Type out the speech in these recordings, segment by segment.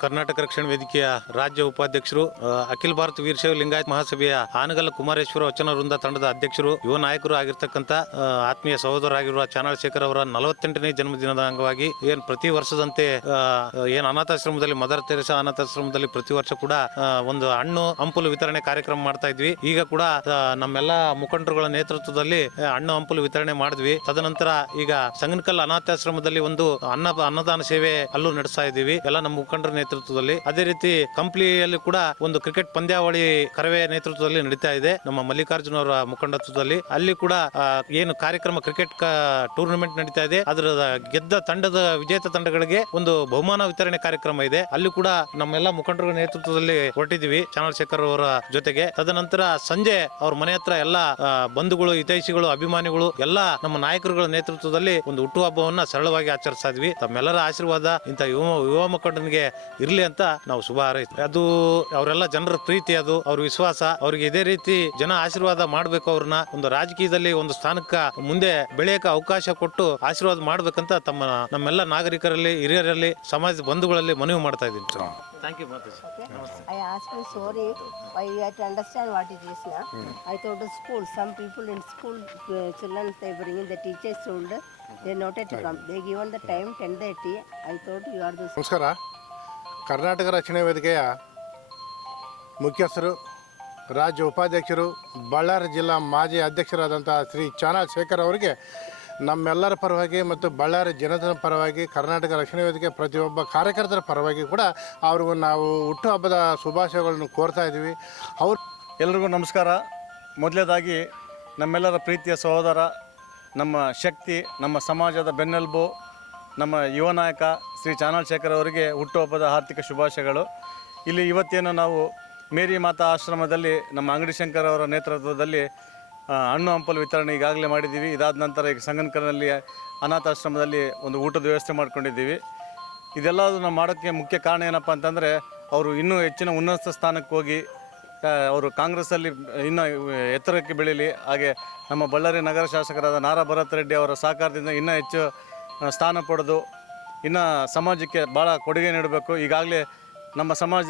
ಕರ್ನಾಟಕ ರಕ್ಷಣಾ ವೇದಿಕೆಯ ರಾಜ್ಯ ಉಪಾಧ್ಯಕ್ಷರು, ಅಖಿಲ ಭಾರತ ವೀರಶೈವ ಲಿಂಗಾಯತ ಮಹಾಸಭೆಯ ಆನಗಲ್ ಕುಮಾರೇಶ್ವರ ವಚನ ವೃಂದ ತಂಡದ ಅಧ್ಯಕ್ಷರು, ಯುವ ನಾಯಕರು ಆಗಿರ್ತಕ್ಕಂಥ ಆತ್ಮೀಯ ಸಹೋದರರಾಗಿರುವ ಚಾನಲ್ ಶೇಖರ್ ಅವರ 48ನೇ ಜನ್ಮದಿನದ ಅಂಗವಾಗಿ ಪ್ರತಿ ವರ್ಷದಂತೆ ಅನಾಥಾಶ್ರಮದಲ್ಲಿ ಮದರ್ ತೆರೇಸಾ ಅನಾಥಾಶ್ರಮದಲ್ಲಿ ಪ್ರತಿ ವರ್ಷ ಕೂಡ ಒಂದು ಹಣ್ಣು ಹಂಪಲು ವಿತರಣೆ ಕಾರ್ಯಕ್ರಮ ಮಾಡ್ತಾ ಇದ್ವಿ. ಈಗ ಕೂಡ ನಮ್ಮೆಲ್ಲ ಮುಖಂಡರುಗಳ ನೇತೃತ್ವದಲ್ಲಿ ಹಣ್ಣು ಹಂಪಲು ವಿತರಣೆ ಮಾಡಿದ್ವಿ. ತದನಂತರ ಈಗ ಸಂಗನಕಲ್ ಅನಾಥಾಶ್ರಮದಲ್ಲಿ ಒಂದು ಅನ್ನದಾನ ಸೇವೆ ಅಲ್ಲೂ ನಡೆಸ್ತಾ ಇದ್ದೀವಿ, ಎಲ್ಲ ನಮ್ಮ ಮುಖಂಡರ ನೇತೃತ್ವದಲ್ಲಿ. ಅದೇ ರೀತಿ ಕಂಪ್ಲಿಯಲ್ಲಿ ಕೂಡ ಒಂದು ಕ್ರಿಕೆಟ್ ಪಂದ್ಯಾವಳಿ ಕರವೇ ನೇತೃತ್ವದಲ್ಲಿ ನಡೀತಾ ಇದೆ, ನಮ್ಮ ಮಲ್ಲಿಕಾರ್ಜುನ ಅವರ ಮುಖಂಡತ್ವದಲ್ಲಿ. ಅಲ್ಲಿ ಕೂಡ ಏನು ಕಾರ್ಯಕ್ರಮ ಕ್ರಿಕೆಟ್ ಟೂರ್ನಮೆಂಟ್ ನಡೀತಾ ಇದೆ, ಅದರ ಗೆದ್ದ ತಂಡದ ವಿಜೇತ ತಂಡಗಳಿಗೆ ಒಂದು ಬಹುಮಾನ ವಿತರಣೆ ಕಾರ್ಯಕ್ರಮ ಇದೆ. ಅಲ್ಲಿ ಕೂಡ ನಮ್ಮೆಲ್ಲ ಮುಖಂಡರ ನೇತೃತ್ವದಲ್ಲಿ ಹೊರಟಿದ್ದೀವಿ ಚಾನಲ್ ಶೇಖರ್ ಅವರ ಜೊತೆಗೆ. ತದನಂತರ ಸಂಜೆ ಅವ್ರ ಮನೆ ಹತ್ರ ಎಲ್ಲ ಬಂಧುಗಳು, ಹಿತೈಷಿಗಳು, ಅಭಿಮಾನಿಗಳು ಎಲ್ಲ ನಮ್ಮ ನಾಯಕರುಗಳ ನೇತೃತ್ವದಲ್ಲಿ ಒಂದು ಹುಟ್ಟುಹಬ್ಬವನ್ನ ಸರಳವಾಗಿ ಆಚರಿಸ್ತಾ ಇದ್ವಿ. ತಮ್ಮೆಲ್ಲರ ಆಶೀರ್ವಾದ ಇಂಥ ಯುವ ಮುಖಂಡನಿಗೆ ಇರ್ಲಿ ಅಂತ ನಾವು ಶುಭ ಹಾರೈಸ್ತೀವಿ. ಅದು ಅವರೆಲ್ಲ ಜನರ ಪ್ರೀತಿ, ಅದು ಅವ್ರ ವಿಶ್ವಾಸ. ಅವ್ರಿಗೆ ಇದೇ ರೀತಿ ಜನ ಆಶೀರ್ವಾದ ಮಾಡ್ಬೇಕು, ಅವ್ರನ್ನ ಒಂದು ರಾಜಕೀಯದಲ್ಲಿ ಒಂದು ಸ್ಥಾನಕ್ಕ ಮುಂದೆ ಬೆಳೆಯಕ್ಕೆ ಅವಕಾಶ ಕೊಟ್ಟು ಆಶೀರ್ವಾದ ಮಾಡ್ಬೇಕಂತ ನಮ್ಮೆಲ್ಲ ನಾಗರಿಕರಲ್ಲಿ, ಹಿರಿಯರಲ್ಲಿ, ಸಮಾಜದ ಬಂಧುಗಳಲ್ಲಿ ಮನವಿ ಮಾಡ್ತಾ ಇದ್ದೀನಿ. Thank you, Mataji. I asked you sorry why you have to understand what it is now. I thought the school, some people in school, children they bringing the teachers told they not to come. They given the time 10:30. I thought you are the. ನಮಸ್ಕಾರ. ಕರ್ನಾಟಕ ರಕ್ಷಣಾ ವೇದಿಕೆಯ ಮುಖ್ಯಸ್ಥರು, ರಾಜ್ಯ ಉಪಾಧ್ಯಕ್ಷರು, ಬಳ್ಳಾರಿ ಜಿಲ್ಲಾ ಮಾಜಿ ಅಧ್ಯಕ್ಷರಾದಂಥ Shri channel Shekhar ಅವರಿಗೆ ನಮ್ಮೆಲ್ಲರ ಪರವಾಗಿ ಮತ್ತು ಬಳ್ಳಾರಿ ಜನತೆಯ ಪರವಾಗಿ, ಕರ್ನಾಟಕ ರಕ್ಷಣಾ ವೇದಿಕೆ ಪ್ರತಿಯೊಬ್ಬ ಕಾರ್ಯಕರ್ತರ ಪರವಾಗಿ ಕೂಡ ಅವ್ರಿಗೂ ನಾವು ಹುಟ್ಟುಹಬ್ಬದ ಶುಭಾಶಯಗಳನ್ನು ಕೋರ್ತಾ ಇದ್ದೀವಿ. ಎಲ್ರಿಗೂ ನಮಸ್ಕಾರ. ಮೊದಲನೇದಾಗಿ ನಮ್ಮೆಲ್ಲರ ಪ್ರೀತಿಯ ಸಹೋದರ, ನಮ್ಮ ಶಕ್ತಿ, ನಮ್ಮ ಸಮಾಜದ ಬೆನ್ನೆಲುಬು, ನಮ್ಮ ಯುವ ನಾಯಕ ಶ್ರೀ ಚಾನಲ್ ಶೇಖರ್ ಅವರಿಗೆ ಹುಟ್ಟುಹಬ್ಬದ ಆರ್ಥಿಕ ಶುಭಾಶಯಗಳು. ಇಲ್ಲಿ ಇವತ್ತೇನು ನಾವು ಮೇರಿ ಮಾತಾ ಆಶ್ರಮದಲ್ಲಿ ನಮ್ಮ ಅಂಗಡಿ ಶಂಕರ್ ಅವರ ನೇತೃತ್ವದಲ್ಲಿ ಹಣ್ಣು ಹಂಪಲು ವಿತರಣೆ ಈಗಾಗಲೇ ಮಾಡಿದ್ದೀವಿ. ಇದಾದ ನಂತರ ಈಗ ಸಂಗನಕಲ್ನಲ್ಲಿ ಅನಾಥಾಶ್ರಮದಲ್ಲಿ ಒಂದು ಊಟದ ವ್ಯವಸ್ಥೆ ಮಾಡ್ಕೊಂಡಿದ್ದೀವಿ. ಇದೆಲ್ಲದು ನಾವು ಮಾಡೋಕ್ಕೆ ಮುಖ್ಯ ಕಾರಣ ಏನಪ್ಪ ಅಂತಂದರೆ, ಅವರು ಇನ್ನೂ ಹೆಚ್ಚಿನ ಉನ್ನತ ಸ್ಥಾನಕ್ಕೆ ಹೋಗಿ ಅವರು ಕಾಂಗ್ರೆಸ್ಸಲ್ಲಿ ಇನ್ನೂ ಎತ್ತರಕ್ಕೆ ಬೆಳೀಲಿ. ಹಾಗೆ ನಮ್ಮ ಬಳ್ಳಾರಿ ನಗರ ಶಾಸಕರಾದ ನಾರಾ ಭರತ್ ರೆಡ್ಡಿ ಅವರ ಸಹಕಾರದಿಂದ ಇನ್ನೂ ಹೆಚ್ಚು ಸ್ಥಾನ ಪಡೆದು ಇನ್ನು ಸಮಾಜಕ್ಕೆ ಭಾಳ ಕೊಡುಗೆ ನೀಡಬೇಕು. ಈಗಾಗಲೇ ನಮ್ಮ ಸಮಾಜ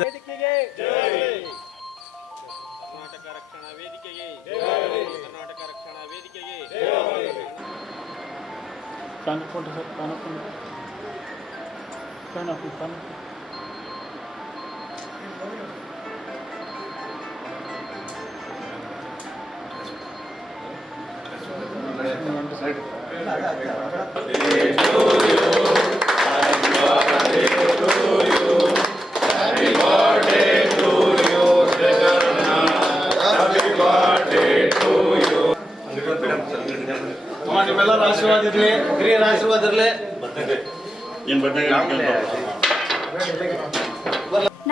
ನಿಮ್ಮೆಲ್ಲರ ಆಶೀರ್ವಾದ ಇರಲಿ, ಹಿರಿಯರ ಆಶೀರ್ವಾದ ಇರಲಿ.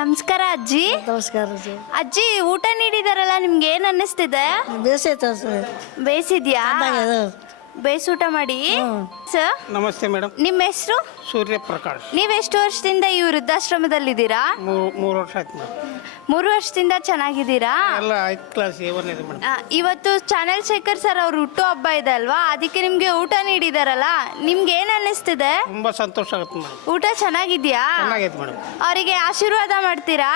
ನಮಸ್ಕಾರ ಅಜ್ಜಿ. ನಮಸ್ಕಾರ ಅಜ್ಜಿ, ಊಟ ನೀಡಿದಾರಲ್ಲ, ನಿಮ್ಗೆ ಏನ್ ಅನ್ನಿಸ್ತಿದೆ? ಬೇಯಿಸಿದ್ಯಾ? ಬೇಯಿಸಿ ಊಟ ಮಾಡಿ. ಸರ್ ನಮಸ್ತೆ ಮೇಡಮ್. ನಿಮ್ಮ ಹೆಸರು? ಸೂರ್ಯಪ್ರಕಾಶ್. ನೀವೆಷ್ಟು ವರ್ಷದಿಂದ ಈ ವೃದ್ಧಾಶ್ರಮದಲ್ಲಿದ್ದೀರಾ? 3 ವರ್ಷ ಆಯ್ತು ಮೇಡಮ್. 3 ವರ್ಷದಿಂದ ಚೆನ್ನಾಗಿದ್ದೀರಾ? ಎಲ್ಲ 5th ಕ್ಲಾಸ್ A1 ಇದೆ ಮೇಡಮ್. ಇವತ್ತು ಚಾನಲ್ ಶೇಖರ್ ಸರ್ ಅವ್ರ ಹುಟ್ಟು ಹಬ್ಬ ಇದೆ ಅಲ್ವಾ, ಅದಕ್ಕೆ ನಿಮ್ಗೆ ಊಟ ನೀಡಿದಾರಲ್ಲ, ನಿಮ್ಗೆ ಏನ್ ಅನ್ನಿಸ್ತಿದೆ? ತುಂಬಾ ಸಂತೋಷ ಆಗುತ್ತೆ ಮೇಡಮ್. ಊಟ ಚೆನ್ನಾಗಿದ್ಯಾ? ಚೆನ್ನಾಗೈತೆ ಮೇಡಮ್. ಅವರಿಗೆ ಆಶೀರ್ವಾದ ಮಾಡ್ತೀರಾ?